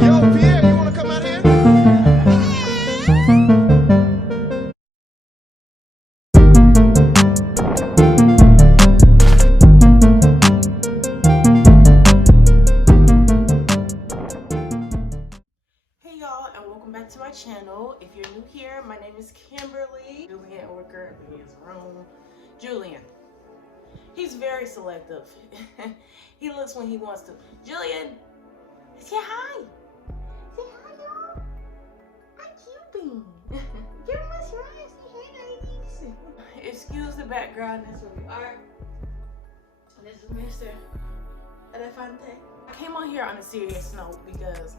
Yo, Pierre, you wanna come out here? Hey y'all, and welcome back to my channel. If you're new here, my name is Kimberly. Julian, we're currently in his room. Julian, he's very selective. He looks when he wants to. Julian, say hi. Say hi, y'all. Hi, Cupid. Give him a smile. Say hey, ladies. Excuse the background. That's where we are. This is Mr. Elefante. I came on here on a serious note because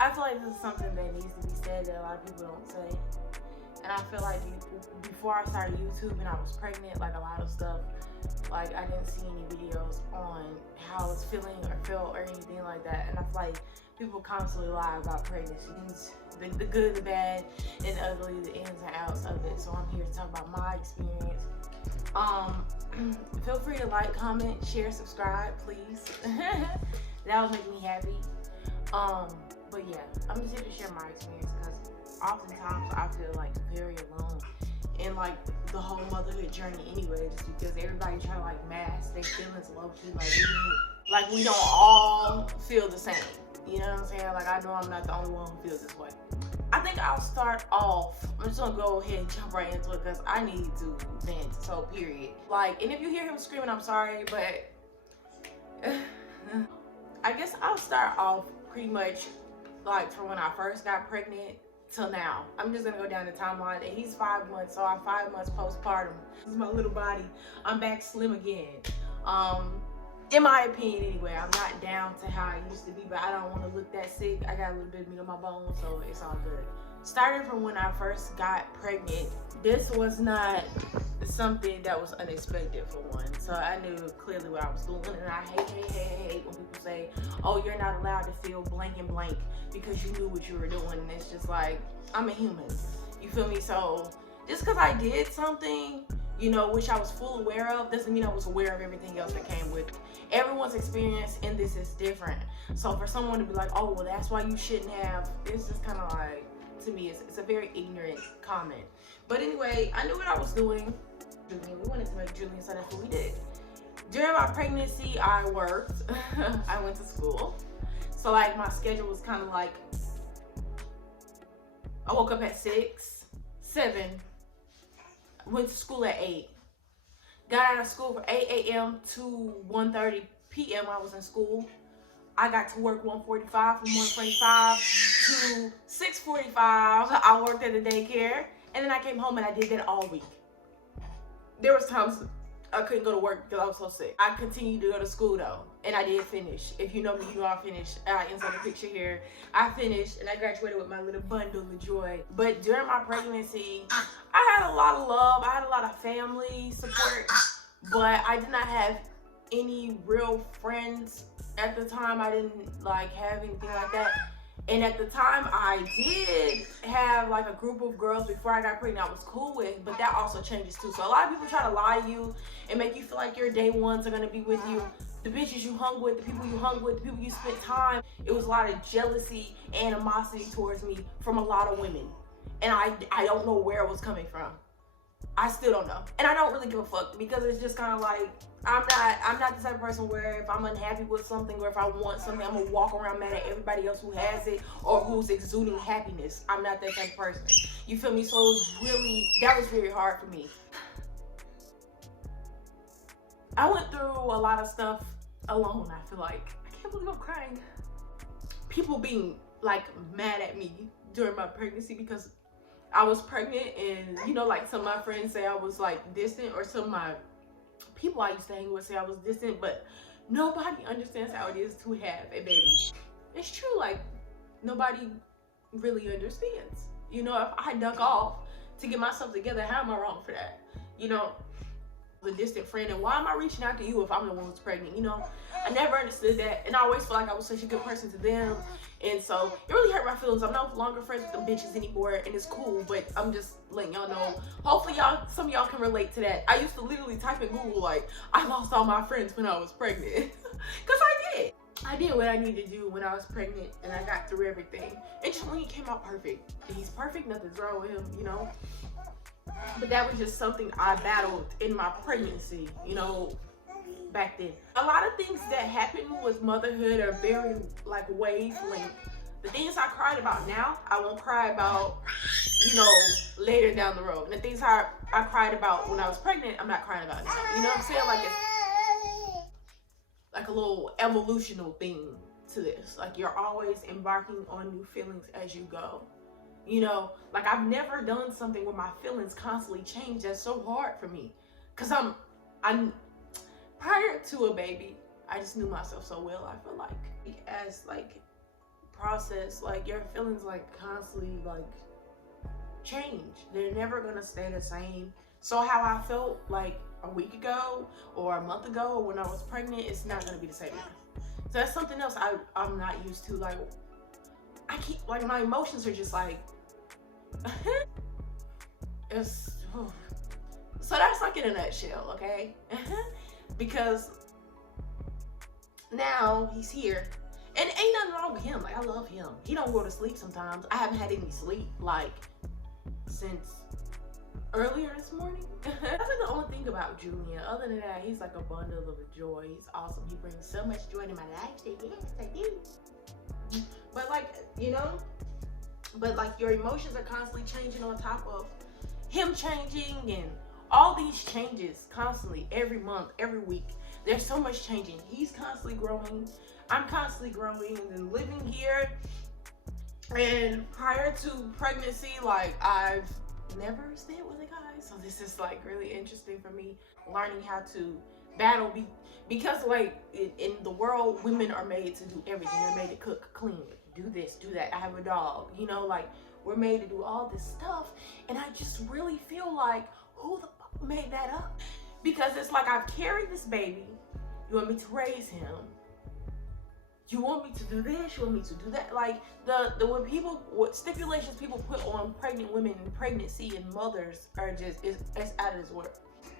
I feel like this is something that needs to be said that a lot of people don't say. And I feel like before I started YouTube and I was pregnant, like a lot of stuff, like I didn't see any videos on how I was feeling or felt or anything like that. And I feel like people constantly lie about pregnancy, the good, the bad, and the ugly, the ins and outs of it. So I'm here to talk about my experience. Feel free to like, comment, share, subscribe, please. That would make me happy. But yeah, I'm just here to share my experience because oftentimes I feel like very alone in like the whole motherhood journey anyway, just because everybody try to like mask their feelings low key, like we don't all feel the same. You know what I'm saying? Like I know I'm not the only one who feels this way. I think I'll start off. I'm just gonna go ahead and jump right into it because I need to vent. So period. Like, and if you hear him screaming, I'm sorry, but I guess I'll start off pretty much like from when I first got pregnant till now. I'm just gonna go down the timeline. And he's 5 months, so I'm 5 months postpartum. This is my little body. I'm back slim again. In my opinion anyway, I'm not down to how I used to be, but I don't want to look that sick. I got a little bit of meat on my bones, so it's all good. Starting from when I first got pregnant, this was not something that was unexpected for one. So I knew clearly what I was doing, and I hate when people say, oh, you're not allowed to feel blank and blank because you knew what you were doing. And it's just like, I'm a human, you feel me? So just because I did something, you know, which I was full aware of, doesn't mean I was aware of everything else that came with it. Everyone's experience in this is different. So for someone to be like, oh, well, that's why you shouldn't have, it's just kind of like, to me, it's a very ignorant comment. But anyway, I knew what I was doing. Julian, we wanted to make Julian, so that's what we did. During my pregnancy, I worked. I went to school. So like my schedule was kind of like, I woke up at 6, 7, went to school at 8. Got out of school from 8 a.m. to 1:30 p.m. I was in school. I got to work 1:45, from 1:45 to 6:45. I worked at the daycare, and then I came home and I did that all week. There was times I couldn't go to work because I was so sick. I continued to go to school though, and I did finish. If you know me, you know I finished. I insert a picture here. I finished and I graduated with my little bundle of joy. But during my pregnancy, I had a lot of love. I had a lot of family support, but I did not have any real friends at the time. I didn't like have anything like that. And at the time I did have like a group of girls before I got pregnant I was cool with, but that also changes too. So a lot of people try to lie to you and make you feel like your day ones are gonna be with you. The bitches you hung with, the people you hung with, the people you spent time. It was a lot of jealousy, animosity towards me from a lot of women. And I don't know where it was coming from. I still don't know. And I don't really give a fuck because it's just kind of like, I'm not the type of person where if I'm unhappy with something or if I want something, I'm gonna walk around mad at everybody else who has it or who's exuding happiness. I'm not that type of person. You feel me? So it was really, that was very hard for me. I went through a lot of stuff alone, I feel like. I can't believe I'm crying. People being like mad at me during my pregnancy because I was pregnant, and you know, like some of my friends say I was like distant, or some of my people I used to hang with say I was distant, but nobody understands how it is to have a baby. It's true, like nobody really understands. You know, if I duck off to get myself together, how am I wrong for that? You know, the distant friend, and why am I reaching out to you if I'm the one who's pregnant? You know, I never understood that, and I always felt like I was such a good person to them, and so it really hurt my feelings. I'm no longer friends with them bitches anymore, and it's cool, but I'm just letting y'all know. Hopefully some of y'all can relate to that. I used to literally type in Google like, I lost all my friends when I was pregnant, because I did. I did what I needed to do when I was pregnant, and I got through everything. And Julian came out perfect. He's perfect, nothing's wrong with him, you know. But that was just something I battled in my pregnancy, you know, back then. A lot of things that happened with motherhood are very like wavelength. The things I cried about now, I won't cry about, you know, later down the road. And the things I cried about when I was pregnant, I'm not crying about now. You know what I'm saying? Like it's like a little evolutional thing to this. Like you're always embarking on new feelings as you go. You know, like I've never done something where my feelings constantly change. That's so hard for me. Cause I'm prior to a baby, I just knew myself so well. I feel like as like process, like your feelings like constantly like change. They're never gonna stay the same. So how I felt like a week ago or a month ago or when I was pregnant, it's not gonna be the same now. So that's something else I'm not used to. Like I keep like my emotions are just like it's so that's like in a nutshell, okay? Because now he's here and ain't nothing wrong with him. Like I love him. He don't go to sleep sometimes. I haven't had any sleep like since earlier this morning. That's like the only thing about Julian. Other than that, he's like a bundle of joy. He's awesome. He brings so much joy to my life. Yes, I do. But like, you know, but like your emotions are constantly changing on top of him changing and all these changes constantly every month, every week. There's so much changing. He's constantly growing. I'm constantly growing and then living here. And prior to pregnancy, like I've never stayed with a guy. So this is like really interesting for me, learning how to battle because like in the world, women are made to do everything. They're made to cook, clean, do this, do that. I have a dog, you know, like we're made to do all this stuff. And I just really feel like, who the fuck made that up? Because it's like I've carried this baby. You want me to raise him? You want me to do this? You want me to do that? Like what stipulations people put on pregnant women and pregnancy and mothers are just it's out of this world.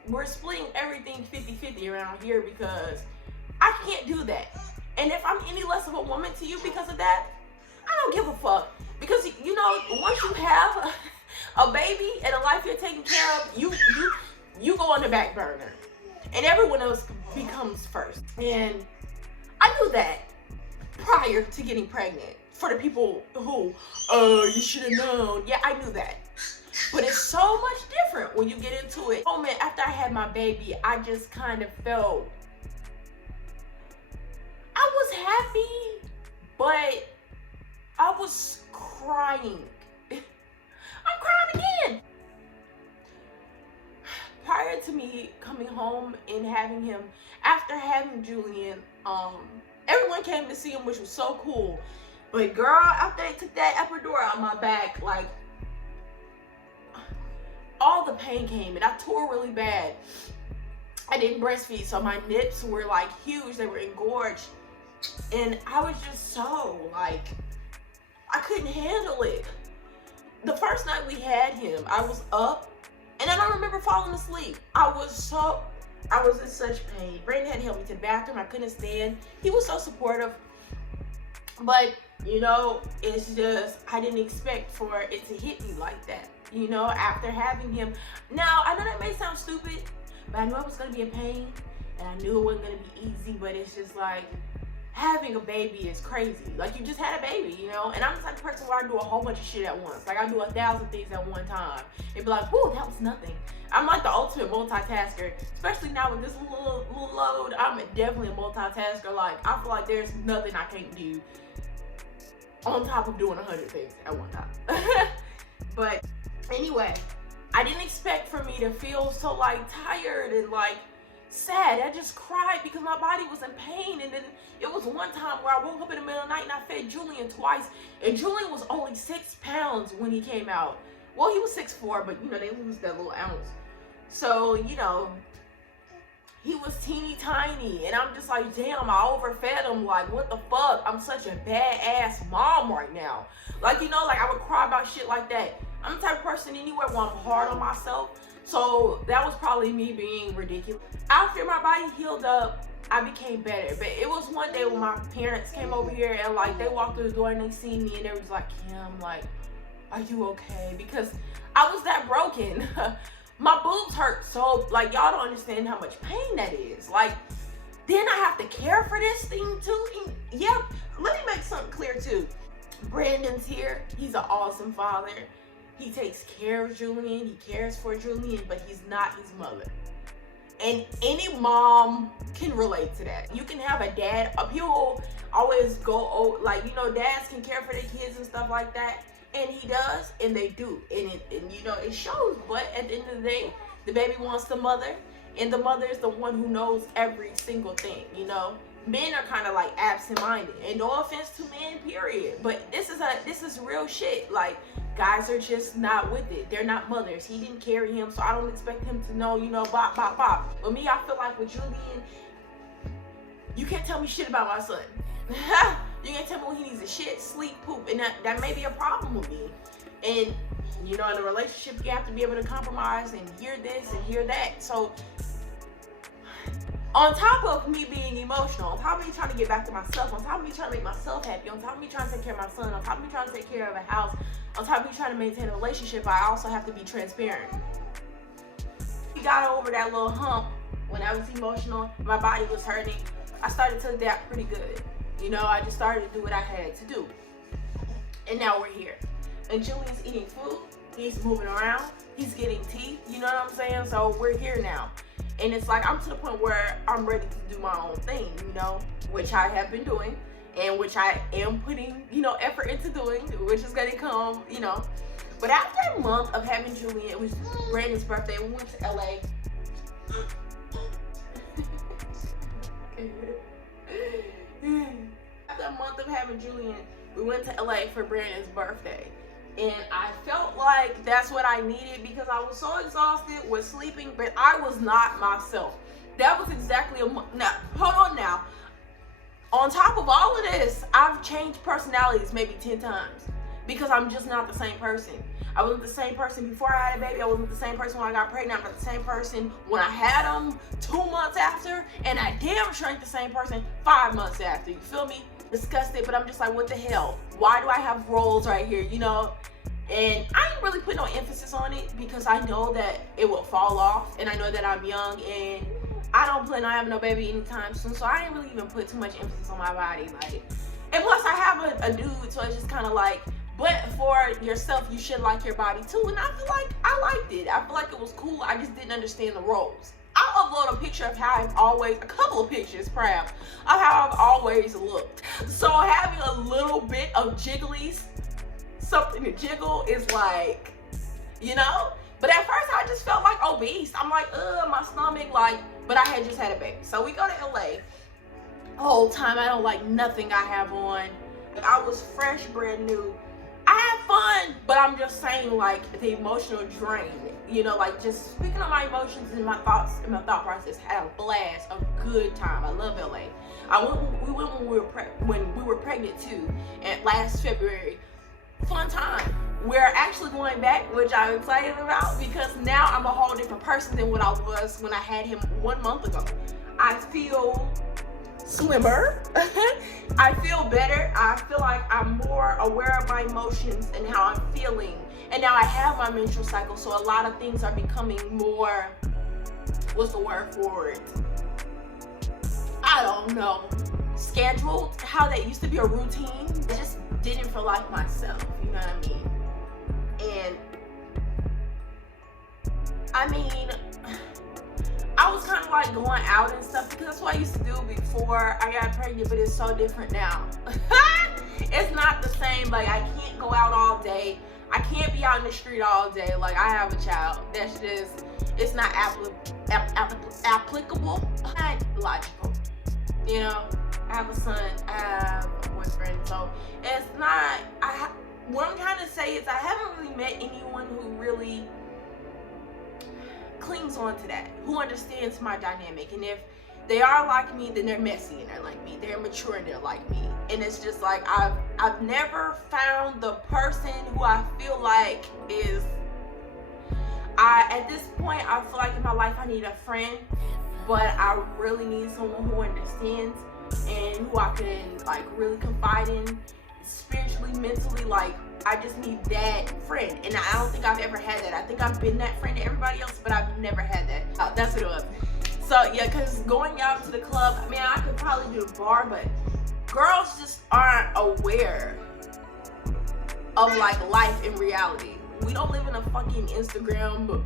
We're splitting everything 50-50 around here because I can't do that. And if I'm any less of a woman to you because of that, I don't give a fuck. Because you know, once you have a baby and a life you're taking care of, you go on the back burner. And everyone else becomes first. And I knew that prior to getting pregnant. For the people who, you should have known. Yeah, I knew that. But it's so much different when you get into it. The moment after I had my baby, I just kind of felt, I was happy, but I was crying. I'm crying again. Prior to me coming home and having him, after having Julian, everyone came to see him, which was so cool. But girl, after they took that epidural out of my back, like all the pain came and I tore really bad. I didn't breastfeed, so my nips were like huge. They were engorged. And I was just so like, I couldn't handle it. The first night we had him, I was up and I don't remember falling asleep. I was in such pain. Brandon had to help me to the bathroom. I couldn't stand. He was so supportive. But, you know, it's just, I didn't expect for it to hit me like that. You know, after having him. Now, I know that may sound stupid, but I knew I was going to be in pain. And I knew it wasn't going to be easy. But it's just like, having a baby is crazy. Like, you just had a baby, you know? And I'm the type of person where I do a whole bunch of shit at once. Like, I do 1,000 things at one time. And be like, whoo, that was nothing. I'm like the ultimate multitasker. Especially now with this little load, I'm definitely a multitasker. Like, I feel like there's nothing I can't do on top of doing 100 things at one time. But anyway, I didn't expect for me to feel so like tired and like sad. I just cried because my body was in pain. And then it was one time where I woke up in the middle of the night and I fed Julian twice. And Julian was only 6 pounds when he came out. Well, he was 6'4", but you know, they lose that little ounce. So, you know, he was teeny tiny. And I'm just like, damn, I overfed him. Like, what the fuck? I'm such a badass mom right now. Like, you know, like I would cry about shit like that. I'm the type of person anywhere where I'm hard on myself. So that was probably me being ridiculous. After my body healed up, I became better. But it was one day when my parents came over here and like they walked through the door and they seen me and they was like, Kim, like, are you okay? Because I was that broken. My boobs hurt so, like, y'all don't understand how much pain that is. Like, then I have to care for this thing too. And yeah, let me make something clear too. Brandon's here. He's an awesome father. He takes care of Julian. He cares for Julian, but he's not his mother. And any mom can relate to that. You can have a dad. People always go, like, you know, dads can care for their kids and stuff like that. And he does, and they do. And you know, it shows. But at the end of the day, the baby wants the mother. And the mother is the one who knows every single thing, you know. Men are kind of like absent-minded. And no offense to men, period. But this is real shit. Like, guys are just not with it. They're not mothers. He didn't carry him, so I don't expect him to know, you know, bop, bop, bop. But me, I feel like with Julian, you can't tell me shit about my son. You can't tell me when he needs to shit, sleep, poop. And that may be a problem with me. And, you know, in a relationship, you have to be able to compromise and hear this and hear that. So, on top of me being emotional, on top of me trying to get back to myself, on top of me trying to make myself happy, on top of me trying to take care of my son, on top of me trying to take care of a house, on top of me trying to maintain a relationship, I also have to be transparent. We got over that little hump when I was emotional, my body was hurting. I started to adapt pretty good. You know, I just started to do what I had to do. And now we're here. And Julian's eating food, he's moving around, he's getting teeth, you know what I'm saying? So we're here now. And it's like, I'm to the point where I'm ready to do my own thing, you know, which I have been doing and which I am putting, you know, effort into doing, which is going to come, you know. But after a month of having Julian, it was Brandon's birthday, we went to LA. After a month of having Julian, we went to LA for Brandon's birthday. And I felt like that's what I needed because I was so exhausted with sleeping, but I was not myself. That was exactly a month. Now, hold on now. On top of all of this, I've changed personalities maybe 10 times because I'm just not the same person. I wasn't the same person before I had a baby. I wasn't the same person when I got pregnant. I'm not the same person when I had them 2 months after. And I damn sure ain't the same person 5 months after. You feel me? Disgusted, but I'm just like, what the hell? Why do I have roles right here, you know? And I ain't really put no emphasis on it because I know that it will fall off, and I know that I'm young, and I don't plan on having no baby anytime soon, so I ain't really even put too much emphasis on my body, like. And plus, I have a dude, so it's just kind of like, but for yourself, you should like your body too, and I feel like I liked it. I feel like it was cool. I just didn't understand the roles. I'll upload a picture of how I've always, a couple of pictures, perhaps, of how I've always looked. So having a little bit of jigglies, something to jiggle is like, you know? But at first I just felt like obese. I'm like, my stomach, like, but I had just had a baby. So we go to LA. The whole time I don't like nothing I have on. I was fresh, brand new. I had fun, but I'm just saying, like, the emotional drain, you know, like, just speaking of my emotions and my thoughts and my thought process, had a blast, a good time. I love LA. We went when we were pregnant too, and last February. Fun time. We're actually going back, which I'm excited about because now I'm a whole different person than what I was when I had him 1 month ago. I feel slimmer. I feel better. I feel like I'm more aware of my emotions and how I'm feeling. And now I have my menstrual cycle, so a lot of things are becoming more, what's the word for it? I don't know. Scheduled, how that used to be a routine. It just didn't feel like myself, you know what I mean? And I mean, I was kind of like going out and stuff because that's what I used to do before I got pregnant, but it's so different now. It's not the same. Like, I can't go out all day. I can't be out in the street all day. Like, I have a child. That's just, it's not applicable. Not logical. You know, I have a son. I have a boyfriend. So it's not, what I'm trying to say is I haven't really met anyone who really clings on to that, who understands my dynamic. And if they are like me, then they're messy and they're like me. They're mature and they're like me. And it's just like, I've never found the person who I feel like is, at this point, I feel like in my life I need a friend but I really need someone who understands and who I can like really confide in spiritually, mentally. Like, I just need that friend, and I don't think I've ever had that. I think I've been that friend to everybody else, but I've never had that. That's what it was. So yeah, because going out to the club, I mean, I could probably do the bar, but girls just aren't aware of like life in reality. We don't live in a fucking Instagram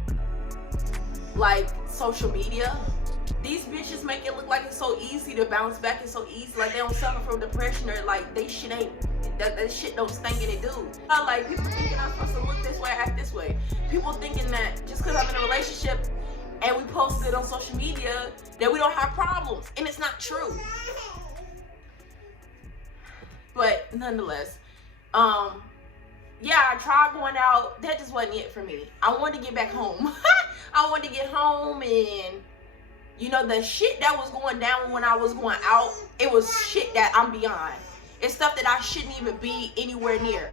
like social media. These bitches make it look like it's so easy to bounce back. It's so easy, like they don't suffer from depression, or like they shit ain't, that shit don't stink and it do. Like, people thinking I'm supposed to look this way, act this way. People thinking that just because I'm in a relationship and we post it on social media that we don't have problems, and it's not true. But nonetheless, yeah, I tried going out. That just wasn't it for me. I wanted to get back home. I wanted to get home, and you know, the shit that was going down when I was going out, it was shit that I'm beyond. It's stuff that I shouldn't even be anywhere near.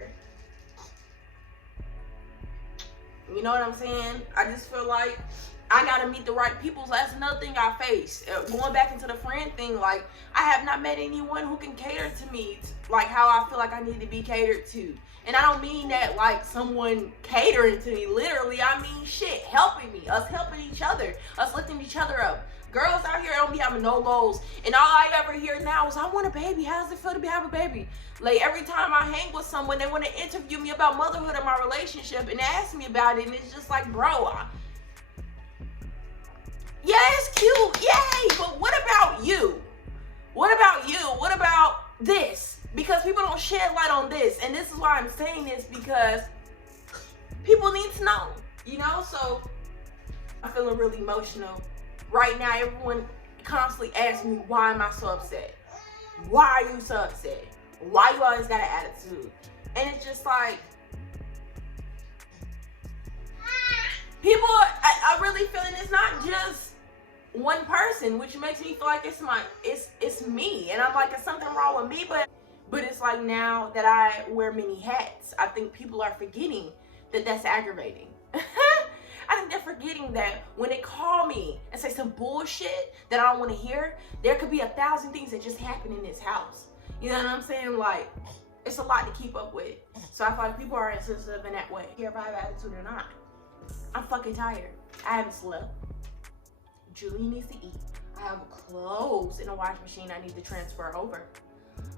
You know what I'm saying? I just feel like I gotta meet the right people. So that's another thing I face. Going back into the friend thing, like, I have not met anyone who can cater to me like how I feel like I need to be catered to. And I don't mean that like someone catering to me, literally. I mean shit, helping me, us helping each other, us lifting each other up. Girls out here don't be having no goals, and all I ever hear now is, I want a baby. How does it feel to have a baby? Like, every time I hang with someone, they want to interview me about motherhood and my relationship and ask me about it, and it's just like, bro, yeah, it's cute, yay, but what about you? What about you? What about this? Because people don't shed light on this, and this is why I'm saying this, because people need to know, you know? So I'm feeling really emotional right now. Everyone constantly asks me, why am I so upset? Why are you so upset? Why you always got an attitude? And it's just like, people are really feeling it's not just one person, which makes me feel like it's me, and I'm like, it's something wrong with me. But it's like, now that I wear many hats, I think people are forgetting that that's aggravating. I think they're forgetting that when they call me and say some bullshit that I don't want to hear, there could be 1,000 things that just happen in this house. You know what I'm saying? Like, it's a lot to keep up with. So I feel like people are insensitive in that way. Care if I have attitude or not. I'm fucking tired. I haven't slept. Julie needs to eat. I have clothes in a wash machine I need to transfer over.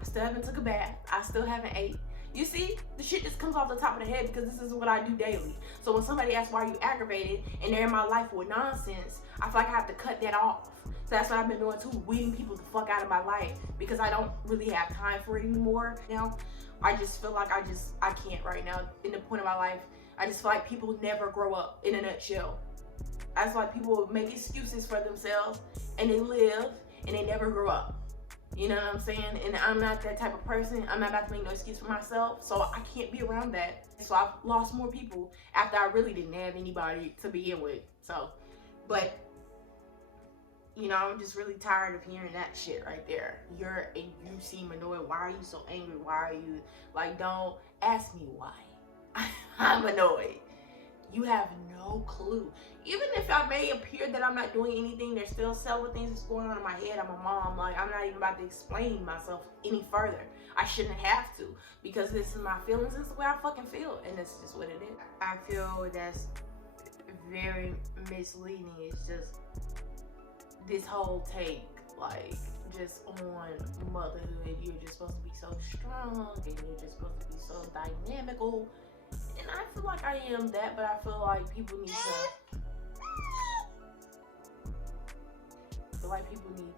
I still haven't took a bath. I still haven't ate. You see, the shit just comes off the top of the head because this is what I do daily. So when somebody asks why are you aggravated and they're in my life with nonsense, I feel like I have to cut that off. So that's what I've been doing too, weeding people the fuck out of my life, because I don't really have time for it anymore. Now, I just feel like I can't right now. In the point of my life, I just feel like people never grow up, in a nutshell. I just feel like people make excuses for themselves and they live and they never grow up. You know what I'm saying? And I'm not that type of person. I'm not about to make no excuse for myself, so I can't be around that. So I've lost more people after I really didn't have anybody to begin with. So, but, you know, I'm just really tired of hearing that shit right there. You seem annoyed. Why are you so angry? Why are you, like, don't ask me why. I'm annoyed. You have no clue. Even if I may appear that I'm not doing anything, there's still several things that's going on in my head. I'm a mom. Like, I'm not even about to explain myself any further. I shouldn't have to, because this is my feelings. This is the way I fucking feel, and this is just what it is. I feel that's very misleading. It's just this whole take, like, just on motherhood. You're just supposed to be so strong, and you're just supposed to be so dynamical. And I feel like I am that, but I feel like people need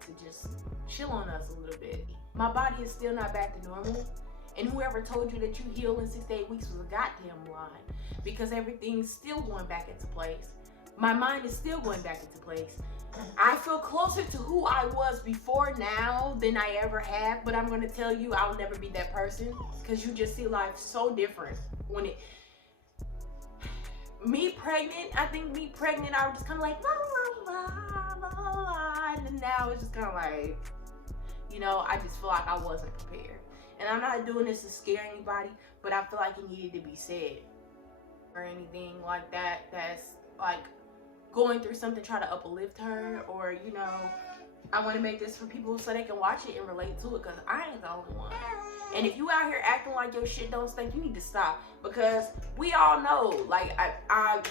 to just chill on us a little bit. My body is still not back to normal, and whoever told you that you heal in 6 to 8 weeks was a goddamn lie, because everything's still going back into place. My mind is still going back into place. I feel closer to who I was before now than I ever have, but I'm gonna tell you, I'll never be that person, because you just see life so different when it. I think me pregnant, I was just kind of like, la, la, la, la, la, and now it's just kind of like, you know, I just feel like I wasn't prepared. And I'm not doing this to scare anybody, but I feel like it needed to be said, or anything like that that's like going through something, try to uplift her, or you know, I want to make this for people so they can watch it and relate to it, because I ain't the only one. And if you out here acting like your shit don't stink, you need to stop, because we all know, like,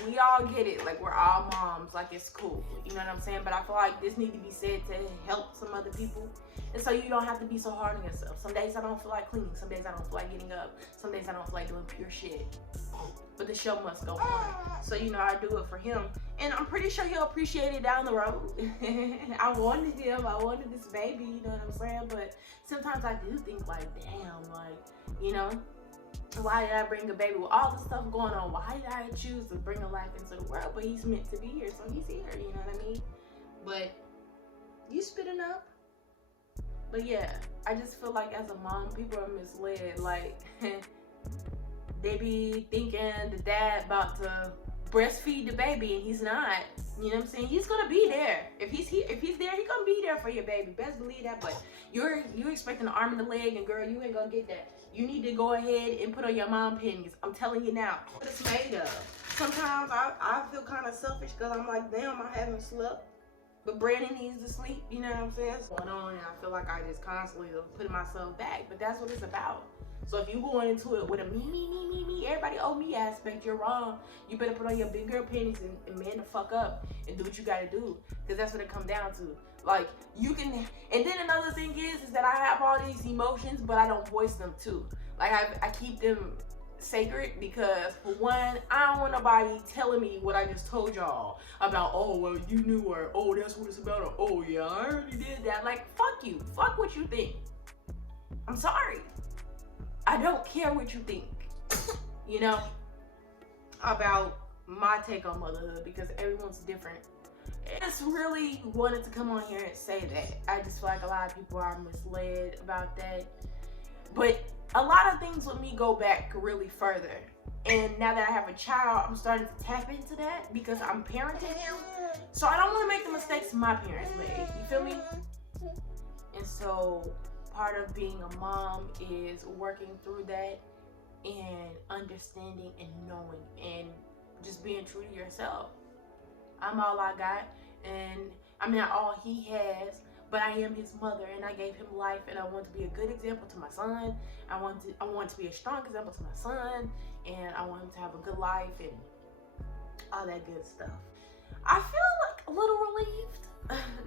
we all get it, like, we're all moms, like, it's cool, you know what I'm saying? But I feel like this need to be said to help some other people, and so you don't have to be so hard on yourself. Some days I don't feel like cleaning, some days I don't feel like getting up, some days I don't feel like doing pure shit, but the show must go on. So, you know, I do it for him, and I'm pretty sure he'll appreciate it down the road. I wanted him, I wanted this baby, you know what I'm saying? But sometimes I do think like, damn, like, you know, why did I bring a baby with all the stuff going on? Why did I choose to bring a life into the world? But he's meant to be here, so he's here, you know what I mean? But you spitting up? But yeah, I just feel like as a mom, people are misled. Like, they be thinking the dad about to breastfeed the baby, and he's not. You know what I'm saying? He's gonna be there. If he's there, he's gonna be there for your baby. Best believe that. But you're expecting an arm and a leg, and girl, you ain't gonna get that. You need to go ahead and put on your mom panties. I'm telling you now. What it's made of. Sometimes I feel kind of selfish because I'm like, damn, I haven't slept. But Brandon needs to sleep. You know what I'm saying? It's going on, and I feel like I just constantly putting myself back. But that's what it's about. So if you going into it with a me, everybody owe me aspect, you're wrong. You better put on your big girl panties and man the fuck up and do what you gotta do. Because that's what it comes down to. Like, you can, and then another thing is that I have all these emotions, but I don't voice them too. Like, I keep them sacred because, for one, I don't want nobody telling me what I just told y'all about, oh, well, you knew, or, oh, that's what it's about, or, oh, yeah, I already did that. Like, fuck you. Fuck what you think. I'm sorry. I don't care what you think, you know, about my take on motherhood, because everyone's different. I just really wanted to come on here and say that. I just feel like a lot of people are misled about that. But a lot of things with me go back really further. And now that I have a child, I'm starting to tap into that because I'm parenting him. So I don't want to make the mistakes my parents made. You feel me? And so part of being a mom is working through that and understanding and knowing and just being true to yourself. I'm all I got, and I'm not all he has, but I am his mother, and I gave him life, and I want to be a good example to my son. I want to be a strong example to my son, and I want him to have a good life and all that good stuff. I feel like a little relieved.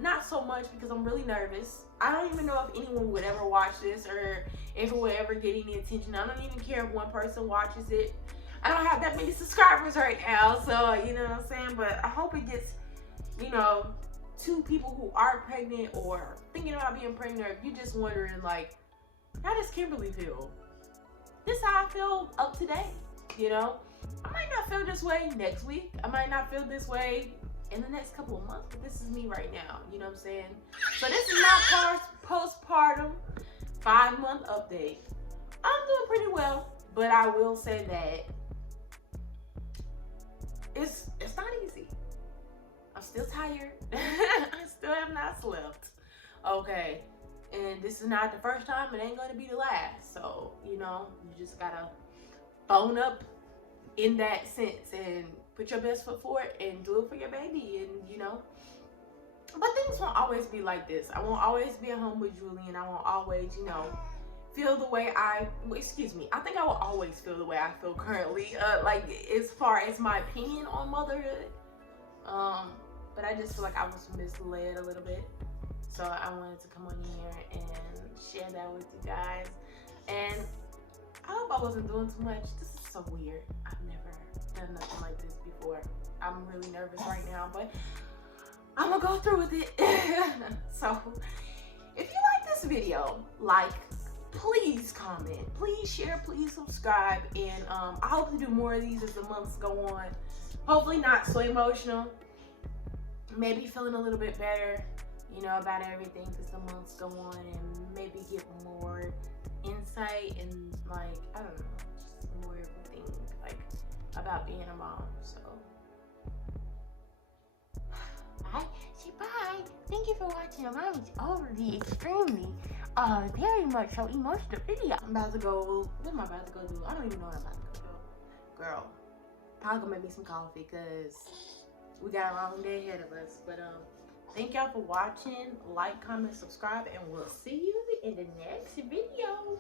Not so much, because I'm really nervous. I don't even know if anyone would ever watch this or if it would ever get any attention. I don't even care if one person watches it. I don't have that many subscribers right now, so you know what I'm saying? But I hope it gets, you know, to people who are pregnant or thinking about being pregnant, or if you're just wondering, like, how does Kimberly feel? This is how I feel up to date, you know? I might not feel this way next week. I might not feel this way in the next couple of months, but this is me right now, you know what I'm saying? So this is my postpartum 5-month update. I'm doing pretty well, but I will say that it's not easy. I'm still tired. I still have not slept. Okay, and this is not the first time. It ain't gonna be the last. So, you know, you just gotta bone up in that sense and put your best foot forward and do it for your baby. And, you know, but things won't always be like this. I won't always be at home with Julie, and I won't always, you know, feel the way I think I will always feel the way I feel currently, like, as far as my opinion on motherhood. But I just feel like I was misled a little bit. So I wanted to come on here and share that with you guys. And I hope I wasn't doing too much. This is so weird. I've never done nothing like this before. I'm really nervous right now, but I'm gonna go through with it. So if you like this video, like, please comment, please share, please subscribe, and I hope to do more of these as the months go on. Hopefully not so emotional, maybe feeling a little bit better, you know, about everything as the months go on, and maybe get more insight and, like, I don't know, just more everything, like, about being a mom. So bye. Thank you for watching Mommy's overly extremely very much so emotional video. I'm about to go, what am I about to go do? I don't even know what I'm about to go do. Girl, probably gonna make me some coffee, because we got a long day ahead of us. But thank y'all for watching. Like, comment, subscribe, and we'll see you in the next video.